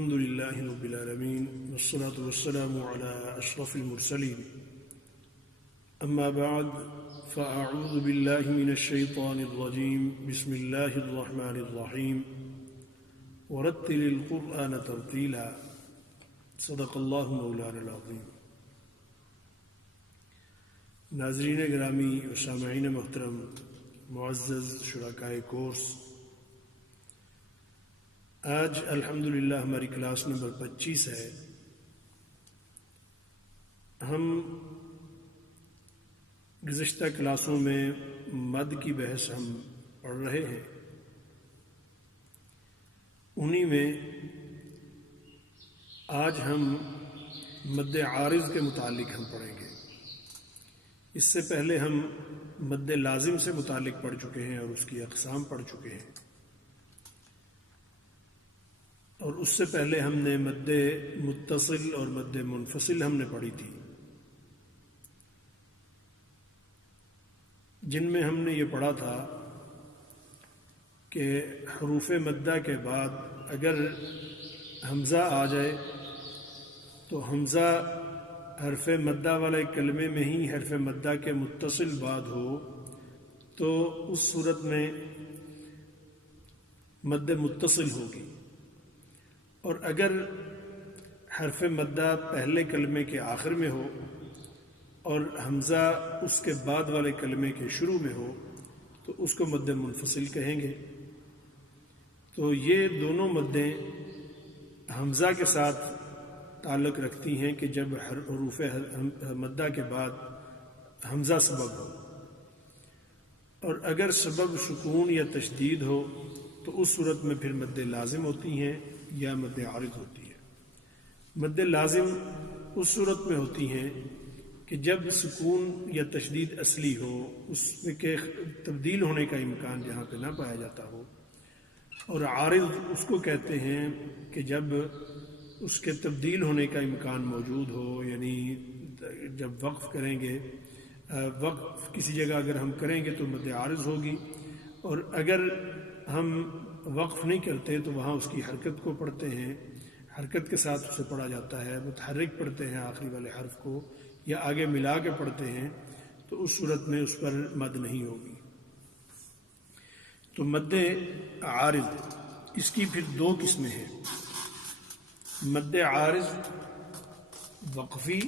الحمد لله رب العالمين والصلاة والسلام على أشرف المرسلين أما بعد فأعوذ بالله من الشيطان الرجيم بسم الله الرحمن الرحيم ورتل القرآن ترتيلا صدق الله مولانا العظيم. ناظرین گرامی و سامعین محترم، معزز شرکائے کورس، آج الحمدللہ ہماری کلاس نمبر 25 ہے. ہم گزشتہ کلاسوں میں مد کی بحث ہم پڑھ رہے ہیں. انہی میں آج ہم مد عارض کے متعلق ہم پڑھیں گے. اس سے پہلے ہم مد لازم سے متعلق پڑھ چکے ہیں اور اس کی اقسام پڑھ چکے ہیں، اور اس سے پہلے ہم نے مد متصل اور مد منفصل ہم نے پڑھی تھی، جن میں ہم نے یہ پڑھا تھا کہ حروف مدہ کے بعد اگر حمزہ آ جائے تو حمزہ حرف مدہ والے کلمے میں ہی حرف مدہ کے متصل بعد ہو تو اس صورت میں مد متصل ہوگی، اور اگر حرف مدہ پہلے کلمے کے آخر میں ہو اور حمزہ اس کے بعد والے کلمے کے شروع میں ہو تو اس کو مد منفصل کہیں گے. تو یہ دونوں مدیں حمزہ کے ساتھ تعلق رکھتی ہیں کہ جب حروف مدہ کے بعد حمزہ سبب ہو، اور اگر سبب سکون یا تشدید ہو تو اس صورت میں پھر مد لازم ہوتی ہیں یا مد عارض ہوتی ہے. مد لازم اس صورت میں ہوتی ہیں کہ جب سکون یا تشدید اصلی ہو، اس میں کے تبدیل ہونے کا امکان جہاں پہ نہ پایا جاتا ہو، اور عارض اس کو کہتے ہیں کہ جب اس کے تبدیل ہونے کا امکان موجود ہو، یعنی جب وقف کریں گے، وقف کسی جگہ اگر ہم کریں گے تو مد عارض ہوگی، اور اگر ہم وقف نہیں کرتے تو وہاں اس کی حرکت کو پڑھتے ہیں، حرکت کے ساتھ اسے پڑھا جاتا ہے، متحرک پڑھتے ہیں آخری والے حرف کو یا آگے ملا کے پڑھتے ہیں، تو اس صورت میں اس پر مد نہیں ہوگی. تو مد عارض اس کی پھر دو قسمیں ہیں. مد عارض وقفی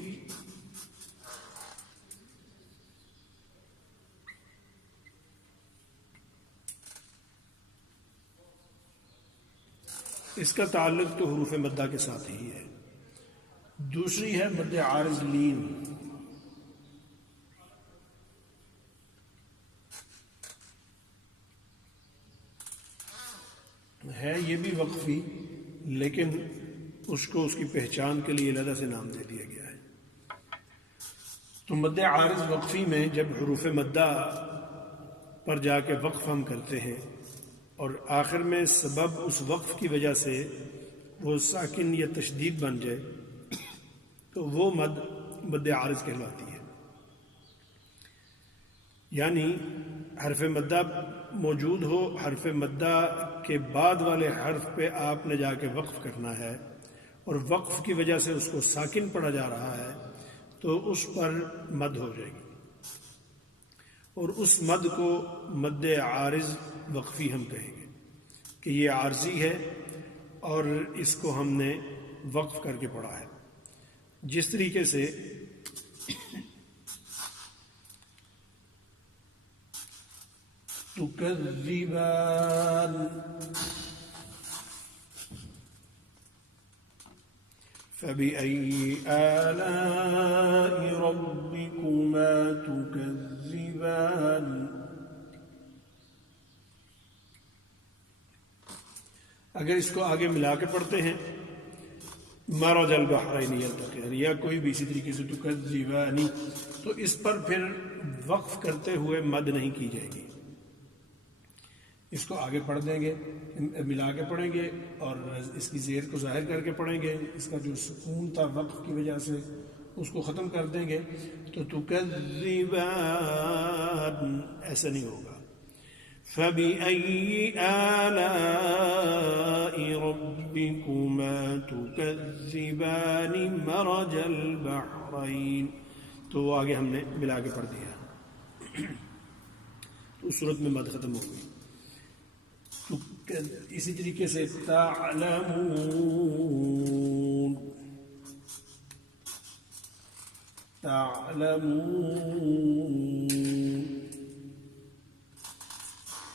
اس کا تعلق تو حروف مدہ کے ساتھ ہی ہے. دوسری ہے مد عارض لین. ہے یہ بھی وقفی، لیکن اس کو اس کی پہچان کے لیے علیحدہ سے نام دے دیا گیا ہے. تو مد عارض وقفی میں جب حروف مدہ پر جا کے وقف ہم کرتے ہیں اور آخر میں سبب اس وقف کی وجہ سے وہ ساکن یا تشدید بن جائے تو وہ مد عارض کہلاتی ہے. یعنی حرف مدہ موجود ہو، حرف مدہ کے بعد والے حرف پہ آپ نے جا کے وقف کرنا ہے اور وقف کی وجہ سے اس کو ساکن پڑھا جا رہا ہے تو اس پر مد ہو جائے گی، اور اس مد کو مد عارض وقفی ہم کہیں گے کہ یہ عارضی ہے اور اس کو ہم نے وقف کر کے پڑھا ہے. جس طریقے سے تکذبان، فبأي آلاء ربكما تكذبان. اگر اس کو آگے ملا کے پڑھتے ہیں مرج البحرین یلتقیان یا کوئی بھی اسی طریقے سے تکذبانی، تو اس پر پھر وقف کرتے ہوئے مد نہیں کی جائے گی. اس کو آگے پڑھ دیں گے، ملا کے پڑھیں گے اور اس کی زیر کو ظاہر کر کے پڑھیں گے. اس کا جو سکون تھا وقف کی وجہ سے اس کو ختم کر دیں گے تو تکذبان ایسا نہیں ہوگا. فَبِأَيِّ آلَاءِ رَبِّكُمَا يستوجبان مرج البحرين. تو وہ آگے ہم نے ملا کے پڑھ دیا. تو اس صورت میں مد ختم ہو گئی. تو اسی طریقے سے تعلمون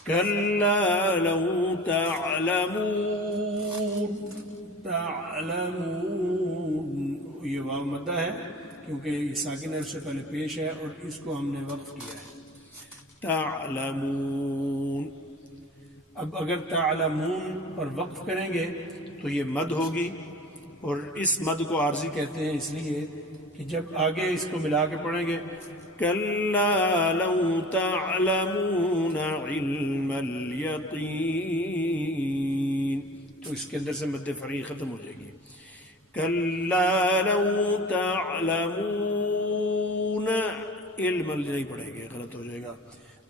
كلا لو تعلمون یہ واو مدہ ہے کیونکہ یہ ساکن حرف سے پہلے پیش ہے اور اس کو ہم نے وقف کیا ہے. تعلمون. اب اگر تعلمون پر وقف کریں گے تو یہ مد ہوگی اور اس مد کو عارضی کہتے ہیں اس لیے کہ جب آگے اس کو ملا کے پڑھیں گے کلا لو تعلمون علم الیقین تو اس کے اندر سے مد فرعی ختم ہو جائے گی. کلا لو تعلمون علم نہیں پڑھیں گے غلط ہو جائے گا.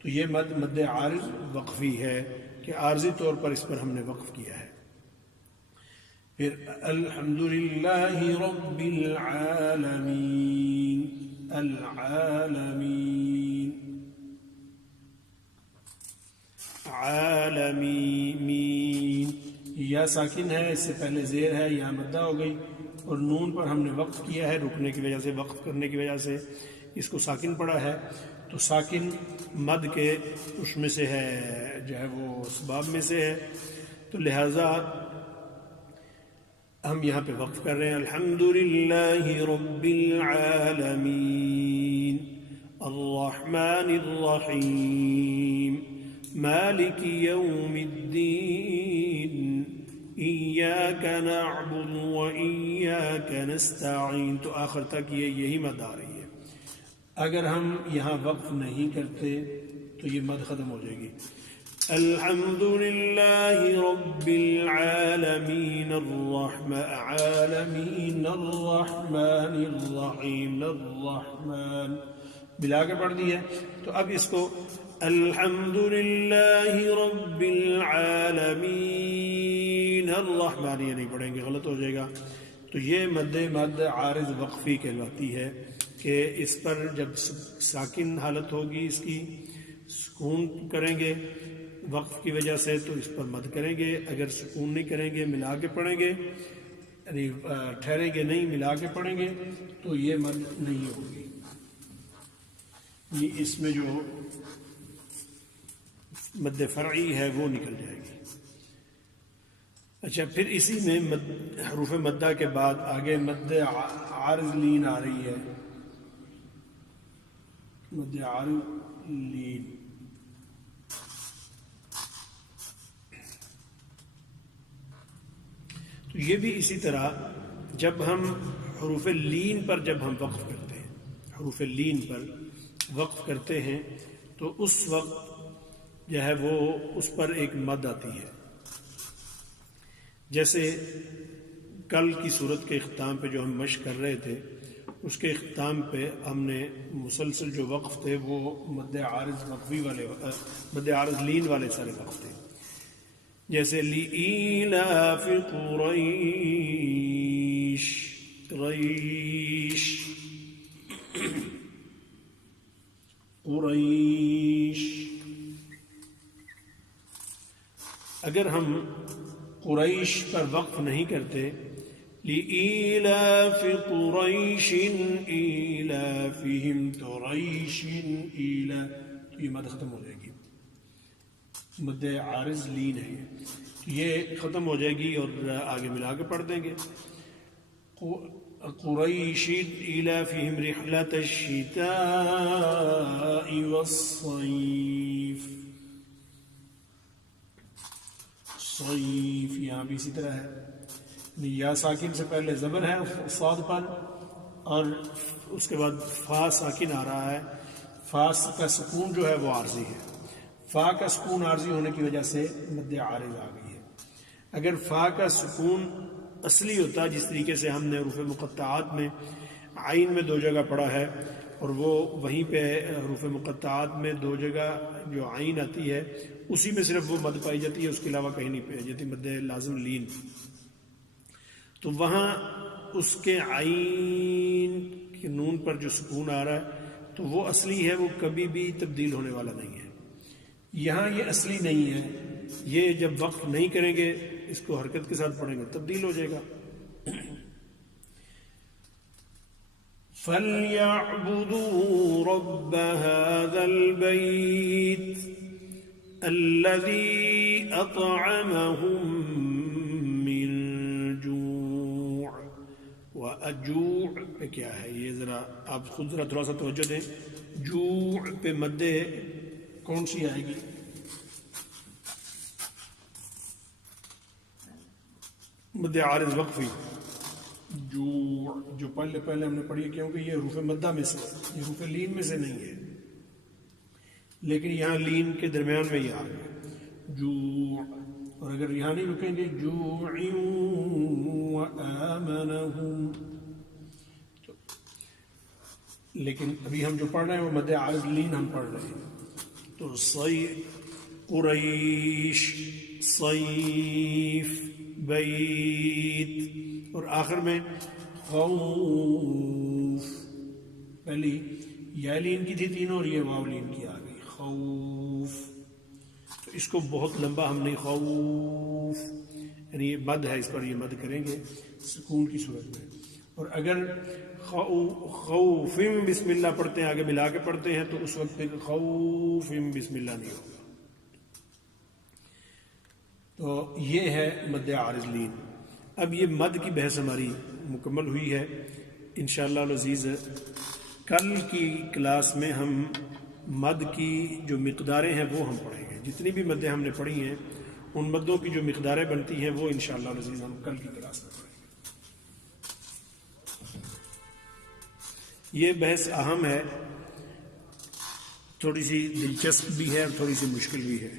تو یہ مد عارض وقفی ہے کہ عارضی طور پر اس پر ہم نے وقف کیا ہے. پھر الحمدللہ رب العالمین. العالمین عالمین یا ساکن ہے اس سے پہلے زیر ہے یا مدہ ہو گئی اور نون پر ہم نے وقف کیا ہے رکنے کی وجہ سے وقف کرنے کی وجہ سے اس کو ساکن پڑا ہے. تو ساکن مد کے اس میں سے ہے جو ہے وہ اسباب میں سے ہے تو لہٰذا ہم یہاں پہ وقف کر رہے ہیں. الحمدللہ رب العالمین الرحمن الرحیم مالک یوم الدین ایاک نعبد و ایاک نستعین. تو آخر تک یہی مد آ رہی ہے. اگر ہم یہاں وقف نہیں کرتے تو یہ مد ختم ہو جائے گی. الحمدللہ رب العالمین الرحمن الرحیم الرحمن ملا کے پڑھ دی ہے. تو اب اس کو الحمدللہ رب العالمین الرحمن یہ نہیں پڑھیں گے غلط ہو جائے گا. تو یہ مد عارض وقفی کہلاتی ہے کہ اس پر جب ساکن حالت ہوگی اس کی سکون کریں گے وقف کی وجہ سے تو اس پر مد کریں گے. اگر سکون نہیں کریں گے ملا کے پڑھیں گے یعنی ٹھہریں گے نہیں ملا کے پڑھیں گے تو یہ مد نہیں ہوگی. یہ اس میں جو مد فرعی ہے وہ نکل جائے گی. اچھا پھر اسی میں حروف مدہ کے بعد آگے مد عارض لین آ رہی ہے. مد عارض لین تو یہ بھی اسی طرح جب ہم حروف لین پر جب ہم وقف کرتے ہیں حروف لین پر وقف کرتے ہیں تو اس وقت جو ہے وہ اس پر ایک مد آتی ہے. جیسے کل کی صورت کے اختتام پہ جو ہم مشق کر رہے تھے اس کے اختتام پہ ہم نے مسلسل جو وقف تھے وہ مد عارض وقفی والے مد عارض لین والے سارے وقف تھے. جیسے لِإِيلَافِ قُرَيْشٍ قریش. اگر ہم قریش پر وقف نہیں کرتے لِإِيلَافِ قُرَيْشٍ إِيلَافِهِمْ قُرَيْشٍ إِيلَا تو یہ مد ختم ہو جائے گی. مد عارض لین ہے یہ ختم ہو جائے گی اور آگے ملا کے پڑھ دیں گے. قریش إِيلَافِهِمْ رِحْلَةَ الشِّتَاءِ وَالصَّيْفِ. صیف یہاں بھی اسی طرح ہے یا ساکن سے پہلے زبر ہے صاد پر اور اس کے بعد فا ساکن آ رہا ہے. فا کا سکون جو ہے وہ عارضی ہے. فا کا سکون عارضی ہونے کی وجہ سے مد عارض آ گئی ہے. اگر فا کا سکون اصلی ہوتا جس طریقے سے ہم نے حروف مقطعات میں عین میں 2 جگہ پڑھا ہے اور وہ وہیں پہ حروف مقطعات میں 2 جگہ جو عین آتی ہے اسی میں صرف وہ مد پائی جاتی ہے اس کے علاوہ کہیں نہیں پائی جاتی مد لازم لین. تو وہاں اس کے عین کے نون پر جو سکون آ رہا ہے تو وہ اصلی ہے، وہ کبھی بھی تبدیل ہونے والا نہیں ہے. یہاں یہ اصلی نہیں ہے، یہ جب وقف نہیں کریں گے اس کو حرکت کے ساتھ پڑھیں گے تبدیل ہو جائے گا. فَلْيَعْبُدُوا رَبَّ هَذَا الْبَيْتِ الَّذِي أَطْعَمَهُم مِّن جُوعٍ وَأَجُوعٍ پہ کیا ہے یہ ذرا آپ خود ذرا تھوڑا سا توجہ دیں. جوع پہ مد کون سی آئے گی؟ مد عارض وقفی. جو پہلے ہم نے پڑھی ہے، کیونکہ یہ حروف مدہ میں سے، یہ حروف لین میں سے نہیں ہے، لیکن یہاں لین کے درمیان میں یہ آ گیا جو. اور اگر یہاں نہیں رکیں گے جوع وآمنہم، لیکن ابھی ہم جو پڑھ رہے ہیں وہ مد عارض لین ہم پڑھ رہے ہیں. تو قریش، صیف، بیت، اور آخر میں خوف. پہلی یا لین کی تھی تینوں اور یہ واو لین کی آ گئی خوف. تو اس کو بہت لمبا ہم نہیں، خوف یعنی یہ مد ہے، اس پر یہ مد کریں گے سکون کی صورت میں. اور اگر خوفم بسم اللہ پڑھتے ہیں، آگے ملا کے پڑھتے ہیں، تو اس وقت پھر خوفم بسم اللہ نہیں ہوگا. تو یہ ہے مد عارض لین. اب یہ مد کی بحث ہماری مکمل ہوئی ہے. انشاءاللہ العزیز کل کی کلاس میں ہم مد کی جو مقداریں ہیں وہ ہم پڑھیں گے. جتنی بھی مدیں ہم نے پڑھی ہیں ان مدوں کی جو مقداریں بنتی ہیں وہ انشاءاللہ العزیز ہم کل کی کلاس میں پڑھیں گے. یہ بحث اہم ہے، تھوڑی سی دلچسپ بھی ہے اور تھوڑی سی مشکل بھی ہے،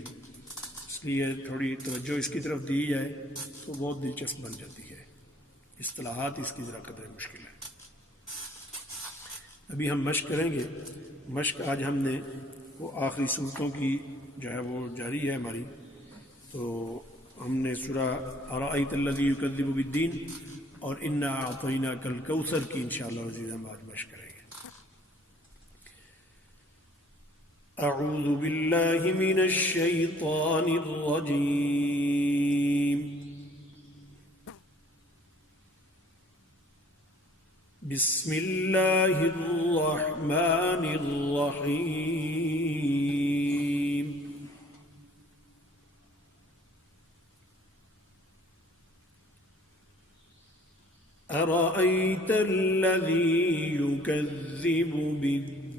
اس لیے تھوڑی توجہ اس کی طرف دی جائے تو بہت دلچسپ بن جاتی ہے. اصطلاحات اس کی ذرا قدر مشکل ہے. ابھی ہم مشق کریں گے. مشق آج ہم نے وہ آخری صورتوں کی جو ہے وہ جاری ہے ہماری. تو ہم نے سورہ ارأیت الذی یکذب بالدین اور انا اعطیناک الکوثر کی انشاءاللہ عزیز ہم آج مشق کریں گے. اعوذ باللہ من الشیطان الرجیم. بسم اللہ الرحمن الرحیم. أرأيت الذي يكذب بالدين.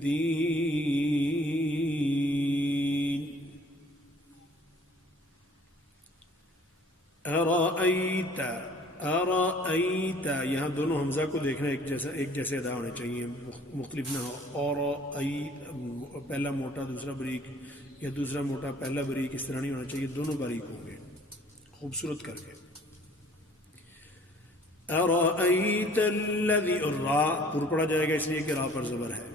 أرأيت یہاں دونوں حمزہ کو دیکھنا ایک جیسے ادا ہونے چاہیے، مختلف نہ ہو. اور پہلا موٹا دوسرا بریک، یا دوسرا موٹا پہلا بریک، اس طرح نہیں ہونا چاہیے، دونوں باریک ہوں گے خوبصورت کر کے. أرأيت الذي، اور را پر پڑا جائے گا اس لیے کہ را پر زبر ہے.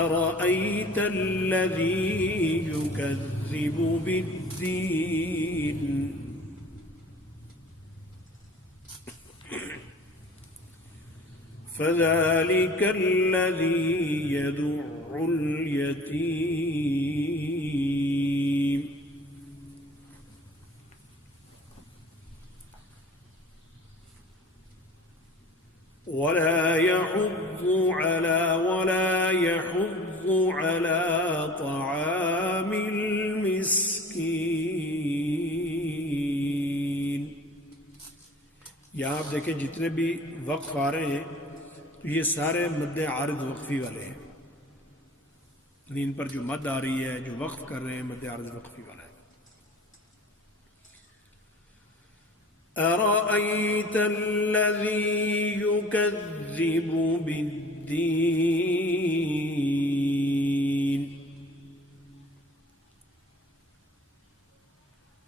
أرأيت الذي يكذب بالدين. فذلك الذي يدع اليتيم. ولا يحض على طعام المسكين. یہاں آپ دیکھیں جتنے بھی وقف آ رہے ہیں تو یہ سارے مد عارض وقفی والے ہیں، یعنی ان پر جو مد آ رہی ہے جو وقف کر رہے ہیں مد عارض وقفی والا ہے. أرأيت الذي يكذب بالدين.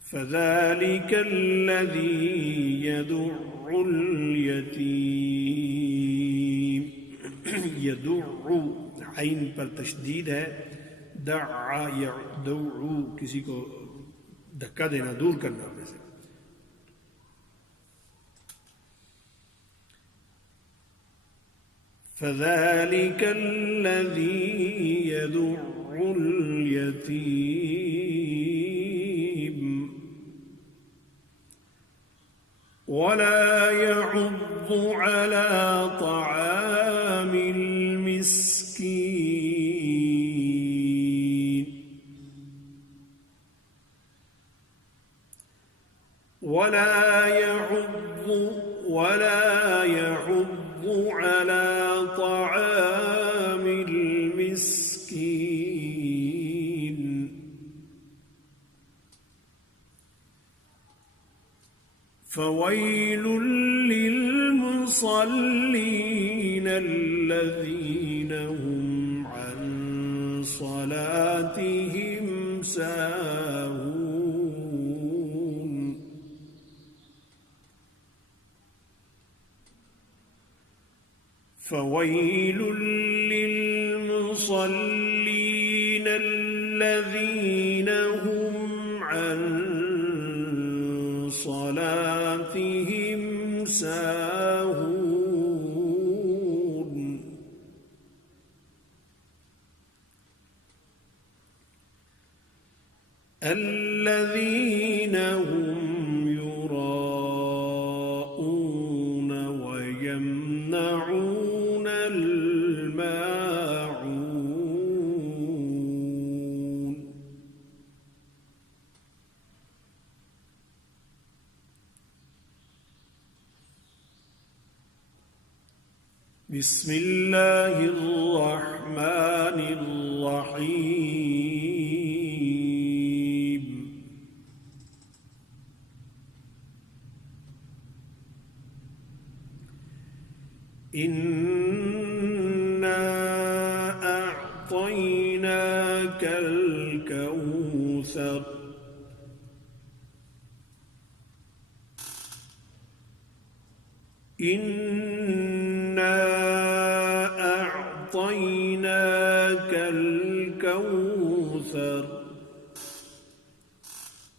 فذلك الذي يدع اليتيم. يدع عین پر تشدید ہے، دعا یدعو کسی کو دھکا دینا، دور کرنا میں سے. فذلك الذي يدع اليتيم ولا يحض على طعام المسكين ولا يحض على طعام المسكين فويل للمصلين الذين هم عن صلاتهم ساهون فويل للمصلين الذين هم عن صلاتهم ساهون الذين هم يراءون ويمنعون الماعون بسم الله الرحمن الرحيم إنا أعطيناك الكوثر إنا أعطيناك الكوثر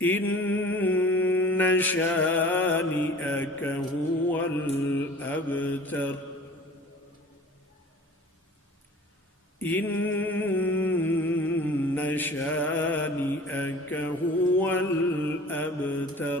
إن شانئك هو الأبتر إن شانئك هو الأبتر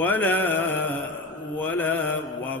ولا ولا واو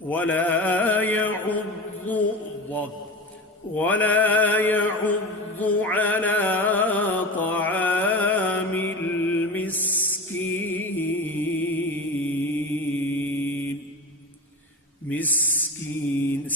ولا يعض ضد ولا يعض على طعام المسكين مسكين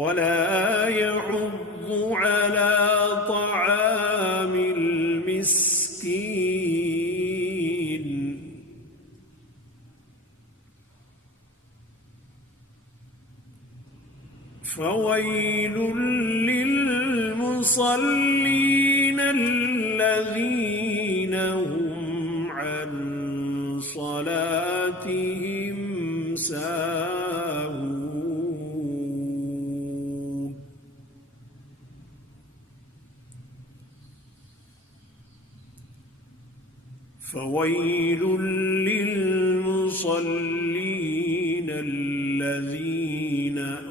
ولا يعض على طعام المسكين فويل للمصلين الذين هم عن صلاتهم ساهون فويل للمصلين الذين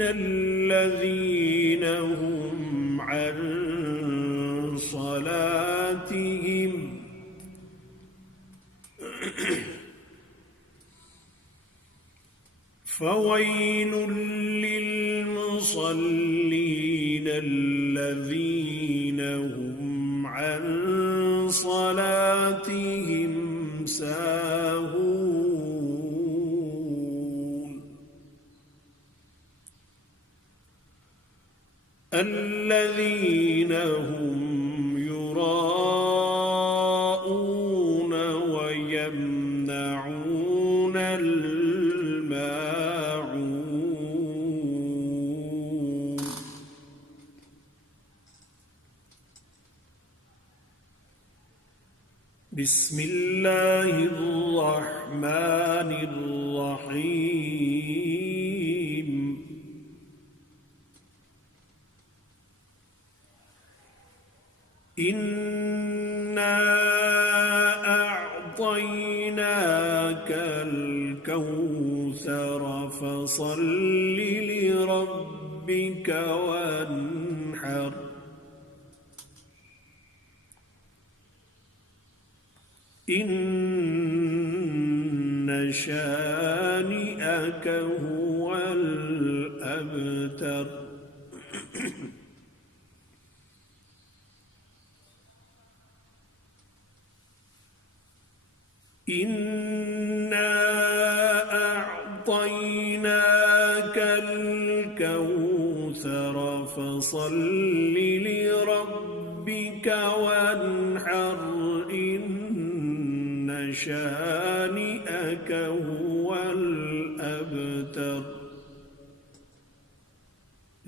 الذين هم عن صلاتهم فويل للمصلين الذين هم عن صلاتهم ساهون الذين هم يراءون ويمنعون الماعون بسم الله الرحمن الرحيم إنا أعطيناك الكوثر فصل لربك وانحر إن شانئك هو الأبتر إنا أعطيناك الكوثر فصل لربك وانحر إن شانئك هو الأبتر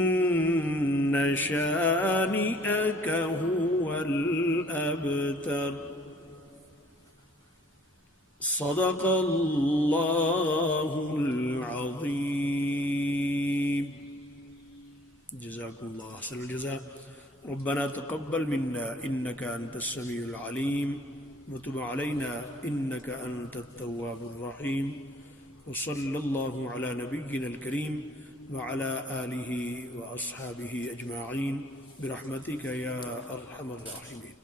إن شانئك هو الأبتر صدق الله العظيم جزاكم الله أحسن الجزاء ربنا تقبل منا إنك أنت السميع العليم وتب علينا إنك أنت التواب الرحيم وصلى الله على نبينا الكريم وعلى آله وأصحابه أجمعين برحمتك يا أرحم الراحمين